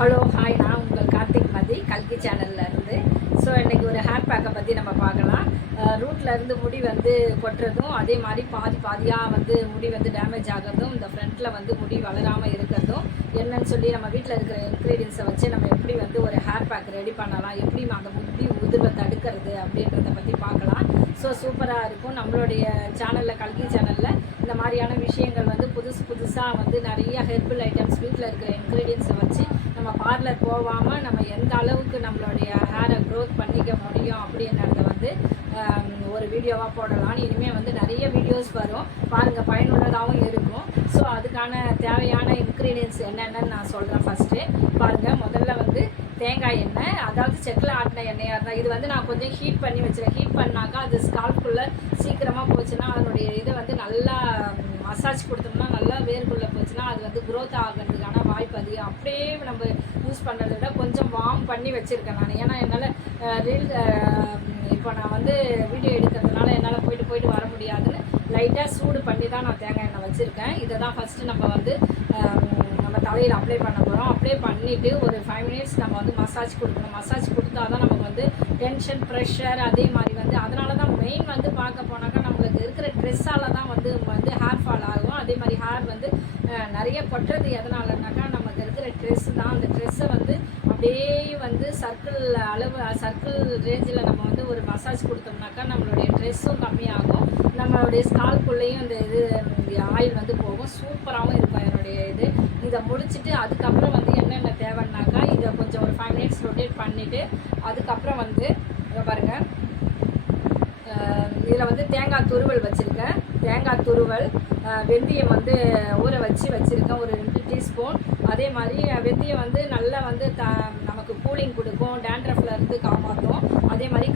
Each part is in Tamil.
ஹலோ ஹாய், நான் உங்கள் கார்த்திக் மதி கல்கி சேனலில் இருந்து. ஸோ இன்றைக்கி ஒரு ஹேர் பேக்கை பற்றி நம்ம பார்க்கலாம். ரூட்டில் இருந்து முடி வந்து கொட்டுறதும், அதே மாதிரி பாதியாக வந்து முடி வந்து டேமேஜ் ஆகிறதும், இந்த ஃப்ரண்ட்டில் வந்து முடி வளராமல் இருக்கிறதும் என்னன்னு சொல்லி நம்ம வீட்டில் இருக்கிற இன்க்ரீடியன்ஸை வச்சு நம்ம எப்படி வந்து ஒரு ஹேர் பேக் ரெடி பண்ணலாம், எப்படி அந்த முடி உதிர்வை தடுக்கிறது அப்படின்றத பற்றி பார்க்கலாம். ஸோ சூப்பராக இருக்கும். நம்மளுடைய சேனலில் கல்கி சேனலில் இந்த மாதிரியான விஷயங்கள் வந்து புதுசாக வந்து நிறைய ஹெர்பல் ஐட்டம்ஸ் வீட்டில் இருக்கிற இன்க்ரீடியன்ஸை வச்சு நம்ம பார்லர் போகாமல் நம்ம எந்த அளவுக்கு நம்மளுடைய ஹேரை க்ரோத் பண்ணிக்க முடியும் அப்படின்றத வந்து ஒரு வீடியோவாக போடலான்னு இனிமேல் வந்து நிறைய வீடியோஸ் வரும் பாருங்கள், பயனுள்ளதாகவும் இருக்கும். ஸோ அதுக்கான தேவையான இன்க்ரீடியன்ஸ் என்னென்னு நான் சொல்கிறேன். ஃபஸ்ட்டு பாருங்கள், முதல்ல வந்து தேங்காய் எண்ணெய், அதாவது செக்கில் ஆட்டின எண்ணெயாக இருந்தால் இது வந்து நான் கொஞ்சம் ஹீட் பண்ணி வச்சுருக்கேன். ஹீட் பண்ணாக்கா அது ஸ்கால்ப்குள்ளே சீக்கிரமாக போச்சுன்னா அதனுடைய இதை வந்து நல்லா மசாஜ் கொடுத்தோம்னா நல்லா வேர்க்குள்ளே போச்சுன்னா அது வந்து க்ரோத் ஆகிறதுக்கான வாய்ப்பு அதிகம். அப்படியே நம்ம யூஸ் பண்ணுறத விட கொஞ்சம் வார்ம் பண்ணி வச்சுருக்கேன் நான். ஏன்னா என்னால் இப்போ நான் வந்து வீடியோ எடுக்கிறதுனால என்னால் போயிட்டு வர முடியாதுன்னு லைட்டாக சூடு பண்ணி தான் நான் தேங்காய் எண்ணெய் வச்சுருக்கேன். இதை தான் ஃபஸ்ட்டு நம்ம வந்து நம்ம தலையில் அப்ளை பண்ண போகிறோம். அப்ளை பண்ணிவிட்டு ஒரு 5 மினிட்ஸ் நம்ம வந்து மசாஜ் கொடுக்கணும். மசாஜ் கொடுத்தா தான் நமக்கு வந்து டென்ஷன், ப்ரெஷர், அதே மாதிரி வந்து அதனால தான் மெயின் வந்து பார்க்க போனாக்கா நம்மளுக்கு இருக்கிற ட்ரெஸ்ஸால் தான் வந்து ஹேர் ஃபால் ஆகும். அதே மாதிரி ஹேர் வந்து நிறைய கொட்டுறது எதனாலனாக்கா நமக்கு இருக்கிற ட்ரெஸ் தான். அந்த ட்ரெஸ்ஸை வந்து அப்படியே வந்து சர்க்கிள் ரேஞ்சில் நம்ம வந்து ஒரு மசாஜ் கொடுத்தோம்னாக்கா நம்மளுடைய ட்ரெஸ்ஸும் கம்மியாகும், நம்மளுடைய ஸ்கால்ப்குள்ளேயும் இந்த ஆயில் வந்து போகும். சூப்பராகவும் இருக்கும் என்னுடைய இது. இதை முடிச்சுட்டு அதுக்கப்புறம் வந்து என்னென்ன தேவைன்னாக்கா இதை கொஞ்சம் ஒரு 5 மினிட்ஸ் ரொட்டேட் பண்ணிவிட்டு அதுக்கப்புறம் வந்து இதை பாருங்கள், இதில் வந்து தேங்காய் துருவல் வச்சுருக்கேன். தேங்காய் துருவல், வெந்தயம் வந்து ஊற வச்சுருக்கேன் ஒரு 2 டீஸ்பூன். அதே மாதிரி வெந்தயம் வந்து நல்லா வந்து நமக்கு கூலிங் கொடுக்கும், டேண்ட்ரஃப்ல இருந்து காப்பாற்றும். அதே மாதிரி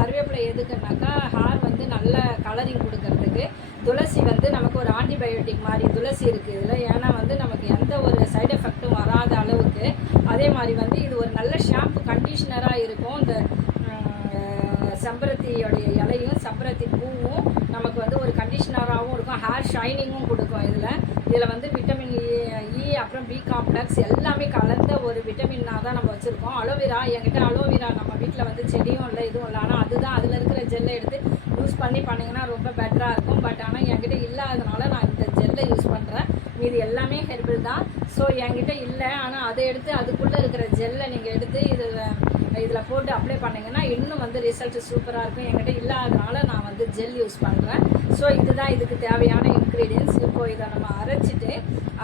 கருவேப்பிலை எதுக்குன்னாக்கா ஹேர் வந்து நல்ல கலரிங் கொடுக்கறதுக்கு. துளசி வந்து நமக்கு ஒரு ஆன்டிபயோட்டிக் மாதிரி துளசி இருக்குது இதில். ஏன்னா வந்து நமக்கு எந்த ஒரு சைடு எஃபெக்ட்டும் வராத அளவுக்கு. அதே மாதிரி வந்து இது ஒரு நல்ல ஷாம்பு கண்டிஷ்னராக இருக்கும். இந்த செம்பருத்தியோடைய இலையும் செம்பருத்தி பூவும் நமக்கு வந்து ஒரு கண்டிஷ்னராகவும் இருக்கும், ஹேர் ஷைனிங்கும் கொடுக்கும். இதில் வந்து விட்டமின் இ அப்புறம் பி காம்ப்ளெக்ஸ் எல்லாமே கலந்த ஒரு விட்டமின்னாக தான் நம்ம வச்சுருக்கோம். அலோவேரா, என்கிட்ட அலோவேரா நம்ம வீட்டில் வந்து செடியும் இல்லை இதுவும் இல்லை. ஆனால் அதுதான் அதில் இருக்கிற ஜெல்லை எடுத்து யூஸ் பண்ணிங்கன்னா ரொம்ப பெட்டராக இருக்கும். பட் ஆனால் என்கிட்ட இல்லாததுனால நான் இந்த ஜெல்லை யூஸ் பண்ணுறேன். இது எல்லாமே ஹெர்பல் தான். ஸோ என்கிட்ட இல்லை, ஆனால் அதை எடுத்து அதுக்குள்ளே இருக்கிற ஜெல்லை நீங்கள் எடுத்து இதில் போட்டு அப்ளை பண்ணிங்கன்னா இன்னும் வந்து ரிசல்ட் சூப்பராக இருக்கும். என்கிட்ட இல்லாததுனால நான் வந்து ஜெல் யூஸ் பண்ணுறேன். ஸோ இதுதான் இதுக்கு தேவையான இன்க்ரீடியன்ஸ். இப்போது இதை நம்ம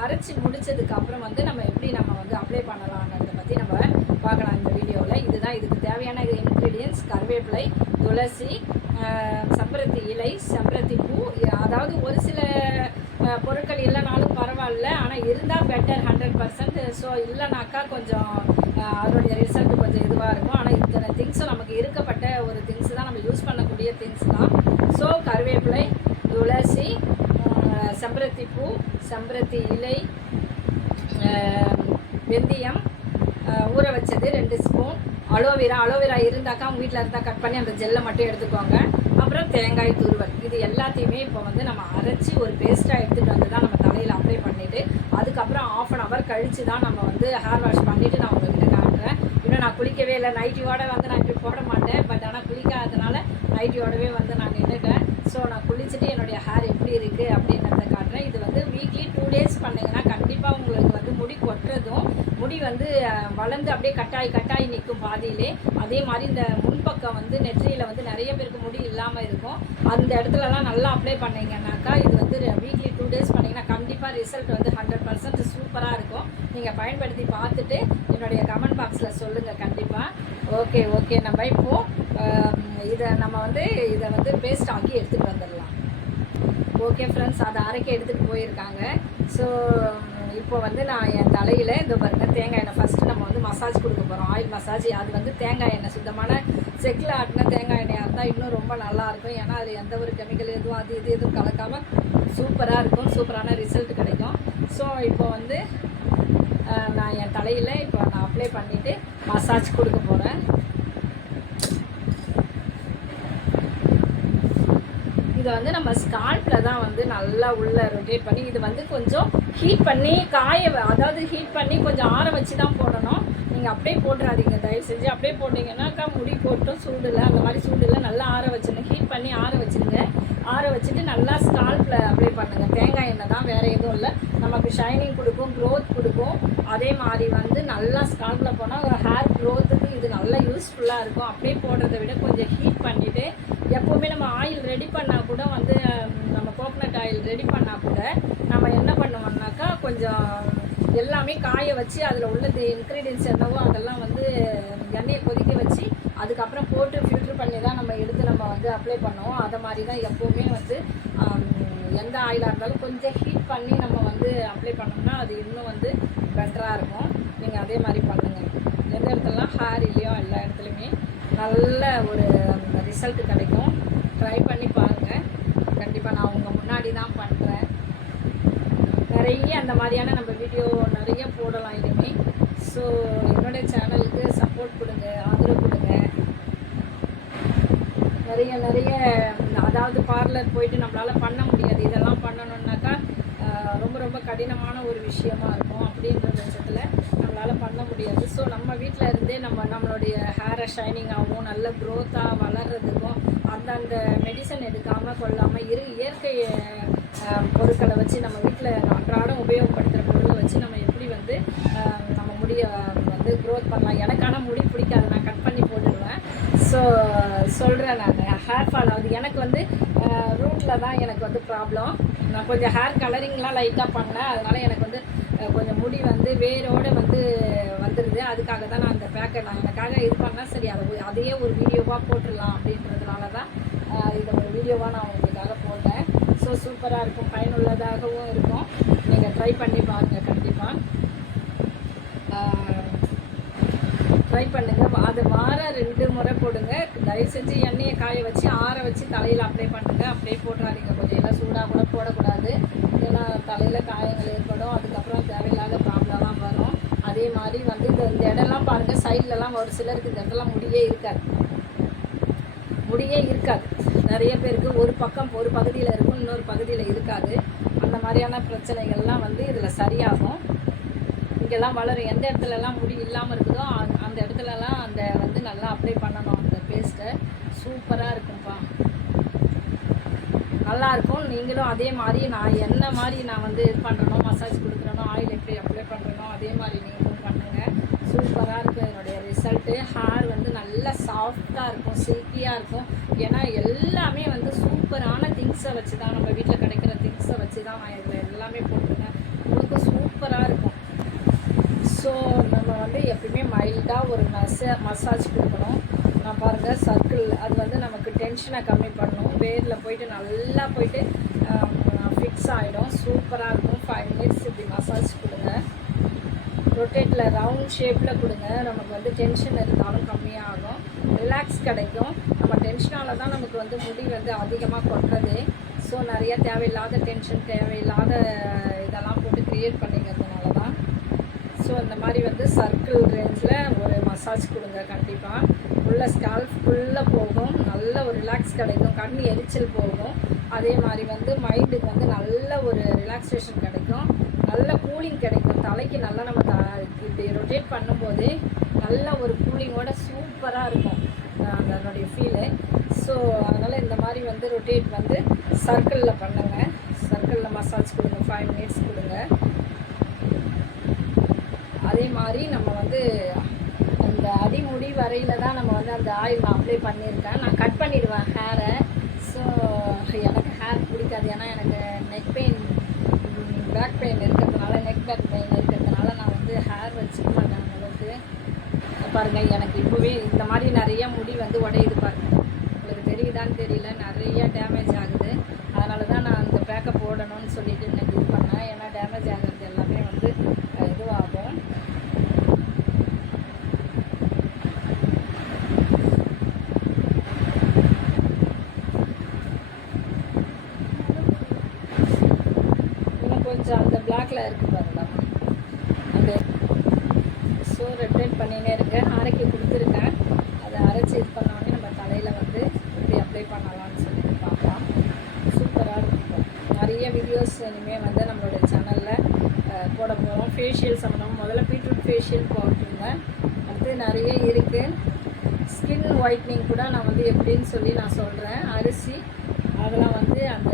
அரைச்சி முடித்ததுக்கப்புறம் வந்து நம்ம எப்படி நம்ம வந்து அப்ளை பண்ணலான்றதை பற்றி நம்ம பார்க்கலாம் இந்த வீடியோவில். இதுதான் இதுக்கு தேவையான இன்க்ரீடியன்ஸ்: கருவேப்பிலை, துளசி, செம்பருத்தி இலை, செம்பருத்தி பூ. அதாவது ஒரு சில பொருட்கள் இல்லைனாலும் பரவாயில்ல, ஆனால் இருந்தால் பெட்டர் 100%. ஸோ இல்லைனாக்கா கொஞ்சம் அதனுடைய ரிசல்ட் கொஞ்சம் இதுவாக இருக்கும். ஆனால் இத்தனை திங்ஸும் நமக்கு இருக்கப்பட்ட ஒரு திங்ஸ் தான், நம்ம யூஸ் பண்ணக்கூடிய திங்ஸ் தான். ஸோ கருவேப்பிலை, துளசி, செம்பருத்தி பூ, செம்பருத்தி இலை, வெந்தயம் ஊற வச்சது 2 ஸ்பூன், அலோவேரா இருந்தாக்கா உங்கள் வீட்டில் இருந்தால் கட் பண்ணி அந்த ஜெல்லை மட்டும் எடுத்துக்கோங்க. அப்புறம் தேங்காய் துருவல். இது எல்லாத்தையுமே இப்போ வந்து நம்ம அரைச்சி ஒரு பேஸ்ட்டாக எடுத்துகிட்டு வந்து தான் நம்ம தலையில் அப்ளை பண்ணிவிட்டு அதுக்கப்புறம் 1/2 hour கழித்து தான் நம்ம வந்து ஹேர் வாஷ் பண்ணிவிட்டு நான் உங்கள்கிட்ட காட்டுறேன். இன்னும் நான் குளிக்கவே இல்லை, நைட்டியோடு வந்து நான் இப்படி போட மாட்டேன். பட் ஆனால் குளிக்காததுனால நைட்டியோடவே வந்து நான் நின்றுட்டேன். ஸோ நான் குளிச்சுட்டு என்னுடைய ஹேர் எப்படி இருக்குது அப்படின்றத காட்டுறேன். இது வந்து வீக்லி 2 days பண்ணிங்கன்னா கண்டிப்பாக உங்களுக்கு வந்து முடி கொட்டுறதும், முடி வந்து வளர்ந்து அப்படியே கட்டாயி நிற்கும் பாதியிலே. அதே மாதிரி இந்த முன்பக்கம் வந்து நெற்றியில் வந்து நிறைய பேருக்கு முடி இல்லாமல் இருக்கும். அந்த இடத்துலலாம் நல்லா அப்ளை பண்ணிங்கன்னாக்கா இது வந்து வீக்லி 2 days பண்ணிங்கன்னா கண்டிப்பாக ரிசல்ட் வந்து 100% சூப்பராக இருக்கும். நீங்கள் பயன்படுத்தி பார்த்துட்டு என்னுடைய கமெண்ட் பாக்ஸில் சொல்லுங்கள் கண்டிப்பாக. ஓகே நம்ம இப்போது இதை வந்து பேஸ்ட் ஆக்கி எடுத்துகிட்டு வந்துடலாம். ஓகே ஃப்ரெண்ட்ஸ், அதை அரைக்க எடுத்துகிட்டு போயிருக்காங்க. ஸோ இப்போ வந்து நான் என் தலையில் இந்த பாருங்கள் தேங்காய் எண்ணெய் ஃபஸ்ட்டு நம்ம வந்து மசாஜ் கொடுக்க போகிறோம், ஆயில் மசாஜ். அது வந்து தேங்காய் எண்ணெய், சுத்தமான செக்கில் ஆட்டின தேங்காய் எண்ணெயாக இருந்தால் இன்னும் ரொம்ப நல்லாயிருக்கும். ஏன்னா அது எந்த ஒரு கெமிக்கல் எதுவும் கலக்காமல் சூப்பராக இருக்கும், சூப்பரான ரிசல்ட் கிடைக்கும். ஸோ இப்போ வந்து நான் என் தலையில் இப்போ நான் அப்ளை பண்ணிவிட்டு மசாஜ் கொடுக்க போகிறேன். இதை வந்து நம்ம ஸ்கால்ப்ல தான் வந்து நல்லா உள்ள ரொட்டேட் பண்ணி இது வந்து கொஞ்சம் ஹீட் பண்ணி அதாவது ஹீட் பண்ணி கொஞ்சம் ஆற வச்சு தான் போடணும். நீங்கள் அப்படியே போட்டுறாதீங்க தயவு செஞ்சு. அப்படியே போட்டிங்கன்னாக்கா முடி போட்டும் சூடில் அந்த மாதிரி சூடில் நல்லா ஆற வச்சுருங்க. ஹீட் பண்ணி ஆற வச்சுருங்க. ஆற வச்சுட்டு நல்லா ஸ்கால்ப்பில் அப்ளை பண்ணுங்கள். தேங்காய் எண்ணெய் தான், வேறு எதுவும் இல்லை. நமக்கு ஷைனிங் கொடுக்கும், க்ரோத் கொடுக்கும். அதே மாதிரி வந்து நல்லா ஸ்கால்ப்பில் போனால் ஹேர் க்ரோத்துக்கு இது நல்லா யூஸ்ஃபுல்லாக இருக்கும். அப்படியே போடுறதை விட கொஞ்சம் ஹீட் பண்ணிவிட்டு எப்போவுமே நம்ம ஆயில் ரெடி பண்ணால் கூட வந்து நம்ம கோகனட் ஆயில் ரெடி பண்ணால் கூட நம்ம என்ன பண்ணுவோம்னாக்கா கொஞ்சம் எல்லாமே காய வச்சு அதில் உள்ள இன்க்ரீடியன்ஸ் என்னவோ அதெல்லாம் வந்து எண்ணெயை கொதிக்க வச்சு அதுக்கப்புறம் போட்டு ஃபில்ட்ரு பண்ணி தான் நம்ம எடுத்து நம்ம வந்து அப்ளை பண்ணுவோம். அதை மாதிரி தான் எப்போவுமே வந்து எந்த ஆயிலாக இருந்தாலும் கொஞ்சம் ஹீட் பண்ணி நம்ம வந்து அப்ளை பண்ணோம்னா அது இன்னும் வந்து பெட்டராக இருக்கும். நீங்கள் அதே மாதிரி பண்ணுங்கள். எந்த இடத்துலலாம் ஹேர் இல்லையோ எல்லா இடத்துலையுமே நல்ல ஒரு ரிசல்ட் கிடைக்கும். ட்ரை பண்ணி பாருங்கள். கண்டிப்பாக நான் உங்கள் முன்னாடி தான் பண்ணுறேன். நிறைய அந்த மாதிரியான நம்ம வீடியோ நிறைய போடலாம் இனிமே. ஸோ என்னுடைய சேனலுக்கு சப்போர்ட் கொடுங்க, ஆதரவு கொடுங்க. நிறைய அதாவது பார்லர் போயிட்டு நம்மளால் பண்ண முடியாது. இதெல்லாம் பண்ணணுன்னாக்கா ரொம்ப கடினமான ஒரு விஷயமா இருக்கும். அப்படின்ற பட்சத்தில் நம்மளால் பண்ண முடியாது. ஸோ நம்ம வீட்டில் இருந்தே நம்மளுடைய ஹேரை ஷைனிங்காகவும் நல்ல க்ரோத்தாக வளர்கிறதுக்கும் அந்த மெடிசன் எடுக்காமல் கொள்ளாமல் இயற்கை பொருட்களை வச்சு நம்ம வீட்டில் அன்றாடம் உபயோகப்படுத்துகிற பொருளை வச்சு நம்ம எப்படி வந்து நம்ம முடியை வந்து க்ரோத் பண்ணலாம். எனக்கான முடி பிடிக்காது, நான் கட் பண்ணி போட்டுடுவேன். ஸோ சொல்கிறேன், நான் ஹேர் ஃபால் ஆகுது. எனக்கு வந்து ரூட்டில் தான் எனக்கு வந்து ப்ராப்ளம். நான் கொஞ்சம் ஹேர் கலரிங்லாம் லைட்டாக பண்ணேன். அதனால் எனக்கு வந்து கொஞ்சம் முடி வந்து வேரோடு வந்து வந்துடுது. அதுக்காக தான் நான் அந்த பேக்கை நான் எனக்காக இது பண்ணேன். சரி அதையே ஒரு வீடியோவாக போட்டுடலாம் அப்படின்றதுனால தான் இதை ஒரு வீடியோவாக நான் உங்களுக்காக போட்டேன். ஸோ சூப்பராக இருக்கும், பயனுள்ளதாகவும் இருக்கும். நீங்கள் ட்ரை பண்ணி பாருங்கள். கண்டிப்பாக ட்ரை பண்ணுங்கள். அது வாரம் 2 முறை போடுங்க. தயவு செஞ்சு எண்ணெயை காய வச்சு ஆற வச்சு தலையில் அப்ளை பண்ணுங்கள். அப்படியே போட்டுறாதீங்க. கொஞ்சம் எல்லாம் சூடாக கூட போடக்கூடாது. ஏன்னா தலையில் காயங்கள் ஏற்படும். அதுக்கப்புறம் தேவையில்லாத ப்ராப்ளம்லாம் வரும். அதே மாதிரி வந்து இந்த இடம்லாம் பாருங்கள், சைட்லலாம் ஒரு சிலருக்கு இந்த இடத்துல முடியே இருக்காது. நிறைய பேருக்கு ஒரு பகுதியில் இருக்கும், இன்னொரு பகுதியில் இருக்காது. அந்த மாதிரியான பிரச்சனைகள்லாம் வந்து இதில் சரியாகும். இங்கெல்லாம் வளரும். எந்த இடத்துலலாம் முடி இல்லாமல் இருக்குதோ அந்த இடத்துலலாம் அந்த வந்து நல்லா அப்ளை பண்ணணும் அந்த பேஸ்ட்டை. சூப்பராக இருக்கும்ப்பா, நல்லாயிருக்கும். நீங்களும் அதே மாதிரி நான் வந்து இது பண்ணுறனோ, மசாஜ் கொடுக்குறனோ, ஆயில் எப்படி அப்ளை பண்ணுறனோ அதே மாதிரி நீங்களும் பண்ணுங்கள். சூப்பராக இருக்கும் என்னுடைய ரிசல்ட்டு. ஹேர் வந்து நல்லா சாஃப்டாக இருக்கும், சில்கியாக இருக்கும். ஏன்னா எல்லாமே வந்து சூப்பரான திங்ஸை வச்சு தான், நம்ம வீட்டில் கிடைக்கிற திங்ஸை வச்சு தான் நான் இதில் எல்லாமே போட்டிருக்கேன். உங்களுக்கு சூப்பராக இருக்கும். ஸோ நம்ம வந்து எப்பயுமே மைல்டாக ஒரு மசாஜ் கொடுக்கணும். நான் பாருங்கள் சர்க்கிள், அது வந்து நமக்கு டென்ஷனை கம்மி பண்ணணும். வேரில் போயிட்டு நல்லா போயிட்டு ஃபிக்ஸ் ஆகிடும். சூப்பராக இருக்கும். 5 மினிட்ஸ் இப்படி மசாஜ் கொடுங்க. ரொட்டேட்டில் ரவுண்ட் ஷேப்பில் கொடுங்க. நமக்கு வந்து டென்ஷன் இருந்தாலும் கம்மியாகும், ரிலாக்ஸ் கிடைக்கும். நம்ம டென்ஷனால் தான் நமக்கு வந்து முடி வந்து அதிகமாக கொட்டுறது. ஸோ நிறைய தேவையில்லாத டென்ஷன், தேவையில்லாத இதெல்லாம் போட்டு க்ரியேட் பண்ணிக்கிறதுனால தான். ஸோ இந்த மாதிரி வந்து சர்க்கிள் ரேஞ்சில் ஒரு மசாஜ் கொடுங்க. கண்டிப்பாக உள்ள ஸ்கால்ப் ஃபுல்லாக போகும். நல்ல ஒரு ரிலாக்ஸ் கிடைக்கும். கண் எரிச்சல் போகும். அதே மாதிரி வந்து மைண்டுக்கு வந்து நல்ல ஒரு ரிலாக்ஸேஷன் கிடைக்கும். நல்ல கூலிங் கிடைக்கும். தலைக்கு நல்லா நம்ம இப்படி ரொட்டேட் பண்ணும்போது நல்ல ஒரு கூலிங்கோட சூப்பராக இருக்கும் அதனுடைய ஃபீலு. ஸோ அதனால் இந்த மாதிரி வந்து ரொட்டேட் வந்து சர்க்கிளில் பண்ணுங்கள். சர்க்கிளில் மசாஜ் கொடுங்க. 5 மினிட்ஸ் கொடுங்க. அதே மாதிரி நம்ம வந்து அந்த அடிமுடி வரையில் தான் நம்ம வந்து அந்த ஆயில் நான் அப்ளை பண்ணியிருக்கேன். நான் கட் பண்ணிடுவேன் ஹேரை. ஸோ எனக்கு ஹேர் பிடிக்காது. ஏன்னா எனக்கு நெக் பெயின், பேக் பெயின் இருக்கிறதுனால, நெக் பேக் பெயின் இருக்கிறதுனால நான் வந்து ஹேர் வச்சுக்க மாட்டேன் அந்தளவுக்கு. பாருங்கள், எனக்கு இப்போவே இந்த மாதிரி நிறைய முடி வந்து உடையுது பாருங்கள். உங்களுக்கு தெரியுதான்னு தெரியல, நிறைய டேமேஜ் ஆகுது. அதனால தான் நான் அந்த பேக்கை போடணும்னு சொல்லிட்டு எனக்கு இது பண்ணேன். ஏன்னா டேமேஜ் ஆகிறது எல்லாமே வந்து இதுவாகும். கொஞ்சம் அந்த பிளாக்ல இருக்குது பாருங்க அந்த. ஸோ ரெப்ரேட் பண்ணினே இருக்கேன். அரைக்கி கொடுத்துருக்கேன். அதை அரைச்சி இது பண்ணோடனே நம்ம தலையில் வந்து இப்படி அப்ளை பண்ணலாம்னு சொல்லிட்டு பார்க்கலாம். ஃபேஷியல் பவுட்ருங்க. அடுத்து நிறைய இருக்குது. ஸ்கின் ஒயிட்னிங் கூட நான் வந்து எப்படின்னு சொல்லி நான் சொல்கிறேன். அரிசி அதெல்லாம் வந்து அந்த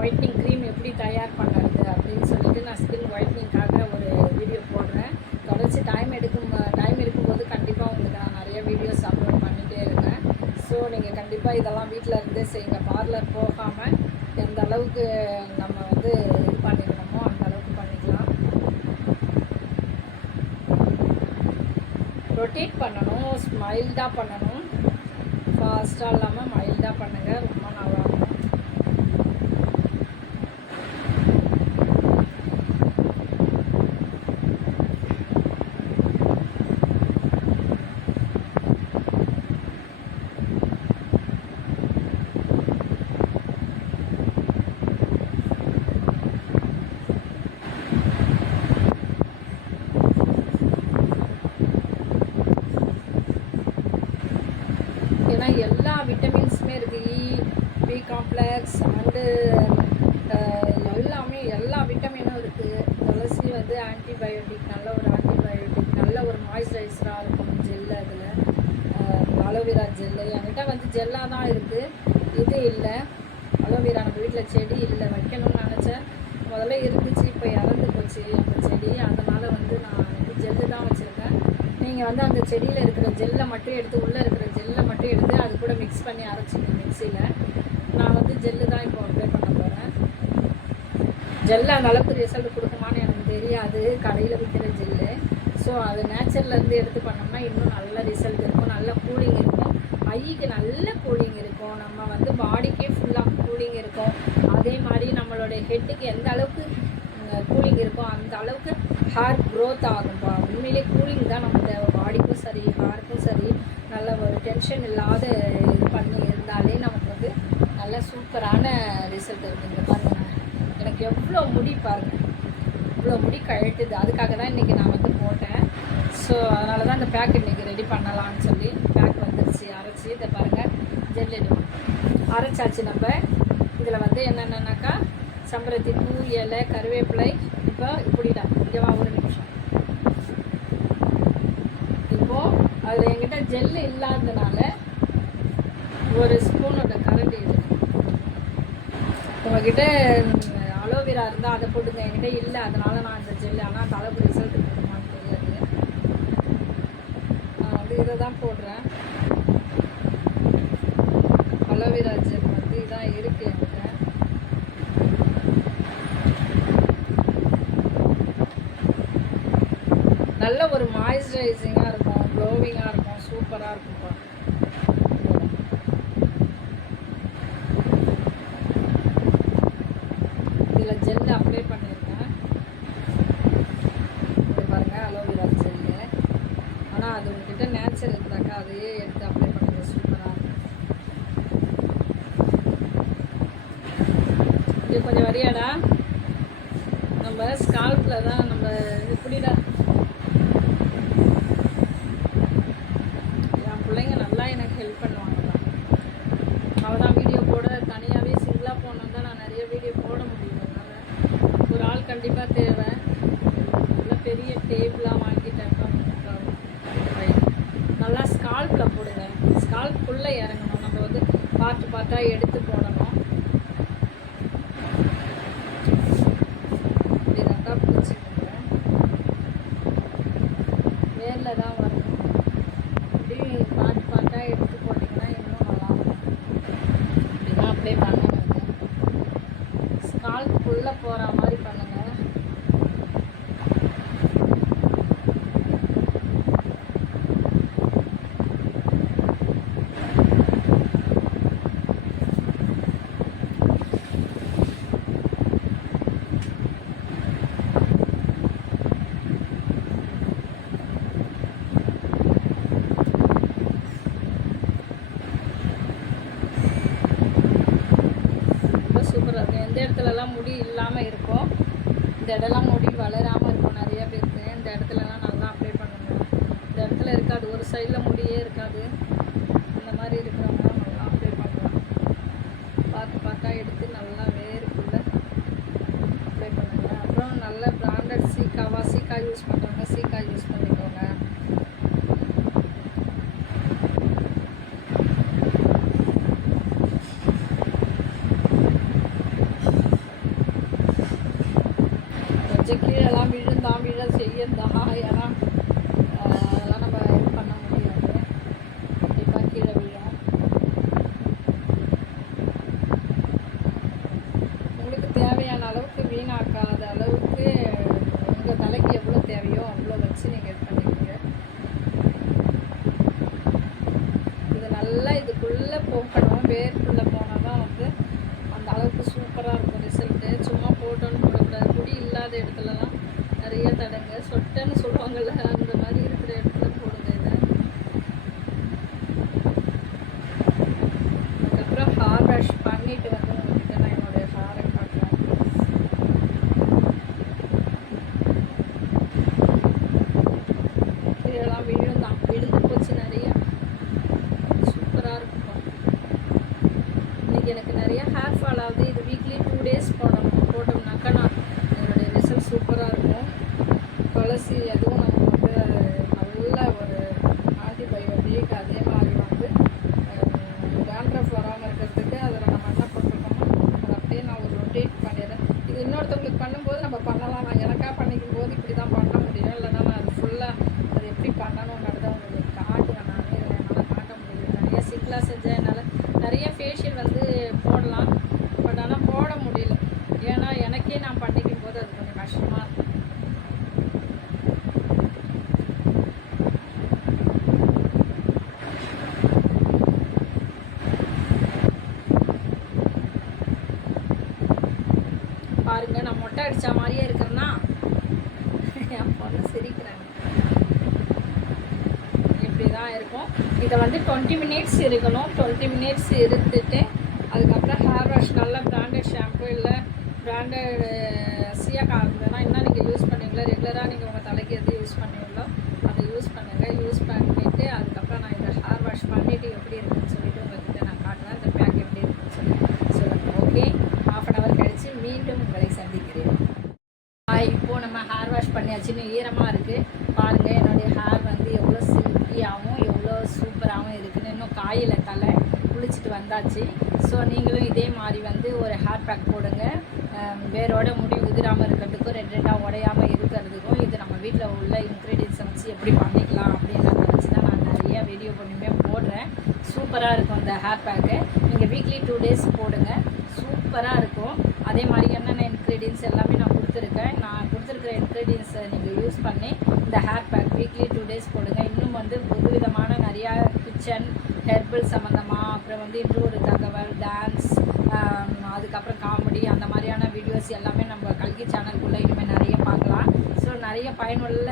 ஒயிட்னிங் க்ரீம் எப்படி தயார் பண்ணுறது அப்படின்னு சொல்லிட்டு நான் ஸ்கின் ஒயிட்னிங்காக ஒரு வீடியோ போடுறேன். தொடர்ச்சி டைம் இருக்கும்போது கண்டிப்பாக உங்களுக்கு நான் நிறைய வீடியோஸ் அப்லோட் பண்ணிகிட்டே இருக்கேன். ஸோ நீங்கள் கண்டிப்பாக இதெல்லாம் வீட்டில் இருந்தே செய்யுங்க. பார்லர் போகாமல் எந்த அளவுக்கு நம்ம வந்து இது பண்ணிக்கணுமோ அந்த அளவுக்கு பண்ணிக்கலாம். ரொட்டேட் பண்ணணும், மைல்டாக பண்ணணும், ஃபாஸ்ட்டாக இல்லாமல் மைல்டாக பண்ணுங்கள், ரொம்ப நல்லாயிருக்கும். ஏன்னா எல்லா விட்டமின்ஸுமே இருக்குது. பி காம்ப்ளெக்ஸ் அண்டு எல்லா விட்டமினும் இருக்குது. துளசி வந்து ஆன்டிபயோட்டிக், நல்ல ஒரு ஆன்டிபயோட்டிக், நல்ல ஒரு மாய்ஸ்சரைசராக இருக்கும் ஜெல்லு. அதில் அலோவேரா ஜெல்லு என்கிட்ட வந்து ஜெல்லாக தான் இருக்குது, இது இல்லை. அலோவேரா நம்ம வீட்டில் செடி இல்லை, வைக்கணும்னு நினச்சேன். முதல்ல இருந்துச்சு, இப்போ இறந்து போச்சு அந்த செடி. அதனால் வந்து நான் வந்து ஜெல்லு தான் வச்சுருக்கேன். நீங்கள் வந்து அந்த செடியில் இருக்கிற ஜெல்லை மட்டும் எடுத்து, உள்ளே இருக்கிற ஜெல்லை மட்டும் எடுத்து அது கூட மிக்ஸ் பண்ணி அரைச்சிக்கணும் மிக்சியில். நான் வந்து ஜெல்லு தான் இப்போ அப்ளை பண்ண போகிறேன். ஜெல்லு அந்த அளவுக்கு ரிசல்ட் கொடுக்குமான்னு எனக்கு தெரியாது, கடையில் விற்கிற ஜெல்லு. ஸோ அது நேச்சர்லேருந்து எடுத்து பண்ணோம்னா இன்னும் நல்ல ரிசல்ட் இருக்கும், நல்ல கூலிங் இருக்கும், ஐக்கு நல்ல கூலிங் இருக்கும், நம்ம வந்து பாடிக்கே ஃபுல்லாக கூலிங் இருக்கும். அதே மாதிரி நம்மளுடைய ஹெட்டுக்கு எந்த அளவுக்கு கூலிங் இருக்கும் அந்த அளவுக்கு ஹேர் க்ரோத் ஆகும்பா. உண்மையிலே கூலிங் தான் நம்ம தேவை, பாடிக்கும் சரி ஹேருக்கும் சரி. நல்ல ஒரு டென்ஷன் இல்லாத இது பண்ணி இருந்தாலே நமக்கு வந்து நல்ல சூப்பரான ரிசல்ட் இருக்குங்க. பாருங்க, எனக்கு எவ்வளோ முடி பாருங்கள், இவ்வளோ முடி கழட்டுது. அதுக்காக தான் இன்றைக்கி நான் வந்து போட்டேன். ஸோ அதனால தான் இந்த பேக் இன்றைக்கி ரெடி பண்ணலான்னு சொல்லி பேக் வந்துருச்சு அரைச்சி. இதை பாருங்கள், ஜெல் அரைச்சாச்சு. நம்ம இதில் வந்து என்னென்னாக்கா செம்பருத்தி பூ, இலை, கருவேப்பிலை. இப்போ இப்படிடா இங்கேவா ஒரு நிமிஷம். இப்போது அதில் என்கிட்ட ஜெல்லு இல்லாததுனால ஒரு ஸ்பூனோட கரண்டி இது. உங்ககிட்ட அலோவேரா இருந்தால் அதை போட்டுங்க, என்கிட்ட இல்லை, அதனால் நான் இந்த ஜெல்லு. ஆனால் அந்த அளவுக்கு ரிசல்ட் கொடுக்குமான்னு தெரியாது. நான் வந்து இதை தான் போடுறேன். அலோவேரா ஜெல் வந்து இதான் இருக்குது என்கிட்ட. நல்ல ஒரு மாய்ஸ்சரைசிங்காக இருக்கும், க்ளோவிங்காக இருக்கும், சூப்பராக இருக்கும்ப்பா. இதில் ஜெல்லு அப்ளை பண்ணியிருக்கேன். இது பாருங்கள், அலோவேரா ஜெல்லு. ஆனால் அது உங்ககிட்ட நேச்சர் இருந்தாக்கா அதையே எடுத்து அப்ளை பண்ணுறது சூப்பராக இருக்கும். இது கொஞ்சம் வரியாடா, நம்ம ஸ்கால்பில் தான் நம்ம இப்படிடா. என் பிள்ளைங்க நல்லா எனக்கு ஹெல்ப் பண்ணுவாங்க தான். அவள் தான் வீடியோ போட தனியாகவே சிங்கிளாக போனால் தான் நான் நிறைய வீடியோ போட முடியும். அதனால் ஒரு ஆள் கண்டிப்பாக தேவை. நல்லா பெரிய டேபிளாக வாங்கிட்டேன். நல்லா ஸ்கால்பில் போடுங்க, ஸ்கால்ப்புள்ளே இறங்கணும். நம்ம வந்து பார்ட்டாக எடுத்து போடணும். வேரில் தான் வரணும். இப்படி பார்ட்டாக எடுத்து போட்டிங்கன்னா இன்னும் நல்லாயிருக்கும். இப்படி தான் அப்ளை பண்ணுங்க. ஸ்கால்ப்புள்ளே போகிற மாதிரி பண்ணுங்கள். சூப்பராக இருக்கும். எந்த இடத்துலலாம் முடி இல்லாமல் இருக்கும், இந்த இடம்லாம் முடி வளராமல் இருக்கும் நிறைய பேருக்கு. இந்த இடத்துலலாம் நல்லா அப்ளை பண்ணுவோம். இந்த இடத்துல இருக்காது, ஒரு சைடில் முடியே இருக்காது. இந்த மாதிரி இருக்கிறவங்க நல்லா அப்ளை பண்ணலாம். பார்ட்டாக எடுத்து நல்லா வேருக்குள்ளே அப்ளை பண்ணுங்கள். அப்புறம் நல்ல பிராண்டட் கவாசி சீக்காய் யூஸ் பண்ணுறவங்க சீக்காய் யூஸ் பண்ணிக்கோங்க. கொஞ்சம் கீழெல்லாம் விழ செய்யந்தான். ஏன்னா அதெல்லாம் நம்ம இது பண்ண முடியாது, கண்டிப்பாக கீழே விழும். உங்களுக்கு தேவையான அளவுக்கு வீணாக்காத அளவுக்கு உங்கள் தலைக்கு எவ்வளோ தேவையோ அவ்வளோ வச்சு நீங்கள் இது பண்ணிக்கோங்க. இது நல்லா இதுக்குள்ளே போகணும், வேர்க்குள்ளே போனால் தான் வந்து அந்த அளவுக்கு சூப்பராக இருக்கும் ரிசல்ட்டு. சும்மா போட்டோன்னு போடக்கூடாது. முடி இல்லாத இடத்துலலாம் நிறைய தடங்க சொட்டைன்னு சொல்லுவாங்கள்ல, அந்த மாதிரி இருக்கிற இடத்துல போடுங்க இதை. அதுக்கப்புறம் ஹேர் வாஷ் பண்ணிட்டு வந்து உங்கள்கிட்ட நான் என்னுடைய ஹேரை காட்டுறேன். இதெல்லாம் விழுந்து போச்சு நிறைய. சூப்பராக இருக்கும். இன்னைக்கு எனக்கு நிறைய ஹேர் ஃபால் ஆகுது. இது வீக்லி 2 days போட்டோம்னாக்கா நான் என்னுடைய ரிசல்ட் சூப்பராக இருக்கும். துளசி அதுவும் நமக்கு வந்து நல்ல ஒரு ஆன்டிபயோட்டிக். அதே மாதிரி வந்து டேண்ட்ரஃப் வராமல் இருக்கிறதுக்கு அதில் நம்ம என்ன போட்டிருக்கோமோ அதை அப்படியே நான் ஒரு ரொட்டேட் பண்ணிடுறேன். இது இன்னொருத்தவங்களுக்கு பண்ணும்போது நம்ம பண்ணலாம். நான் எனக்காக பண்ணிக்கும் போது இப்படி தான் பண்ண முடியும், இல்லைன்னா நான் அது ஃபுல்லாக அது எப்படி பண்ணணுங்கிறத உங்களுக்கு காட்டுவேன். நான் இதில் என்னால் காட்ட முடியல. நிறைய சிம்பிளாக செஞ்சேன். என்னால் நிறைய ஃபேஷியல் வந்து போடலாம், பட் ஆனால் போட முடியல. ஏன்னா எனக்கே நான் பண்ணிக்கும் போது அது கொஞ்சம் கஷ்டமாக இருக்கும். பாருங்க, நான் மொட்டை அடித்த மாதிரியே இருக்கிறேன்னா என் பொண்ணு சிரிக்கிறாங்க. இப்படி தான் இருக்கும். இதை வந்து 20 minutes இருக்கணும். 20 minutes இருந்துட்டு அதுக்கப்புறம் ஹேர் வாஷ் நல்லா பிராண்டட் ஷாம்பு இல்லை பிராண்டட் சியாக்கா இருந்ததுன்னா என்ன நீங்கள் யூஸ் பண்ணுவீங்களோ, ரெகுலராக நீங்கள் உங்கள் தலைக்கு எது யூஸ் பண்ணுவீங்களோ அதை யூஸ் பண்ணுங்கள். யூஸ் பண்ணிவிட்டு அதுக்கப்புறம் நான் இதை ஹேர் வாஷ் பண்ணிவிட்டு எப்படி இருக்குன்னு சொல்லிவிட்டு உங்கள்கிட்ட நான் காட்டுறேன். இந்த பேக் எப்படி இருக்குன்னு சொல்லுங்கள். ஓகே, 1/2 hour கழித்து மீண்டும் உங்களை சந்திக்கிறேன். இப்போது நம்ம ஹேர் வாஷ் பண்ணியாச்சுன்னு ஈரமாக இருக்குது. பாருங்கள், என்னுடைய ஹேர் வந்து எவ்வளோ சில்கியாகவும் எவ்வளோ சூப்பராகவும் இருக்குதுன்னு. இன்னும் காயில் தலை குளிச்சுட்டு வந்தாச்சு. ஸோ நீங்களும் இதே மாதிரி வந்து ஒரு ஹேர் பேக் போடுங்க. வேரோட முடி உதிராமல் இருக்கிறதுக்கும் 2 உடையாமல் இருக்கிறதுக்கும் இது நம்ம வீட்டில் உள்ள இன்க்ரீடியன்ஸை வச்சு எப்படி பண்ணிக்கலாம் அப்படின்றத வச்சு தான் நான் நிறைய வீடியோ பண்ணியுமே போடுறேன். சூப்பராக இருக்கும் இந்த ஹேர் பேக்கு. நீங்கள் வீக்லி 2 days போடுங்க, சூப்பராக இருக்கும். அதே மாதிரி என்னென்ன இன்க்ரீடியன்ஸ் எல்லாமே நான் கொடுத்துருக்கேன். நான் கொடுத்துருக்கிற இன்க்ரீடியன்ஸை நீங்கள் யூஸ் பண்ணி இந்த ஹேர் பேக் வீக்லி 2 days போடுங்க. இன்னும் வந்து புது விதமான நிறையா கிச்சன் ஹெர்பல் சம்மந்தமாக, அப்புறம் வந்து இன்னொரு தகவல், டான்ஸ், அதுக்கப்புறம் காமெடி, அந்த மாதிரியான வீடியோஸ் எல்லாமே நம்ம கல்கி சேனலுக்குள்ளே இனிமேல் நிறைய பார்க்கலாம். ஸோ நிறைய பயனுள்ள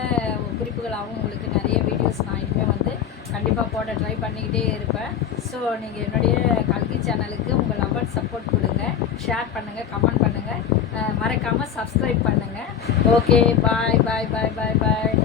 குறிப்புகளாகவும் உங்களுக்கு நிறைய வீடியோஸ் நான் இனிமேல் வந்து கண்டிப்பாக போட ட்ரை பண்ணிக்கிட்டே இருப்பேன். ஸோ நீங்கள் என்னுடைய கல்கி சேனலுக்கு உங்கள் லவர் சப்போர்ட் கொடுங்க, ஷேர் பண்ணுங்கள், கமெண்ட் பண்ணுங்கள், மறக்காமல் சப்ஸ்கிரைப் பண்ணுங்கள். ஓகே, பாய் பாய் பாய் பாய் பாய்.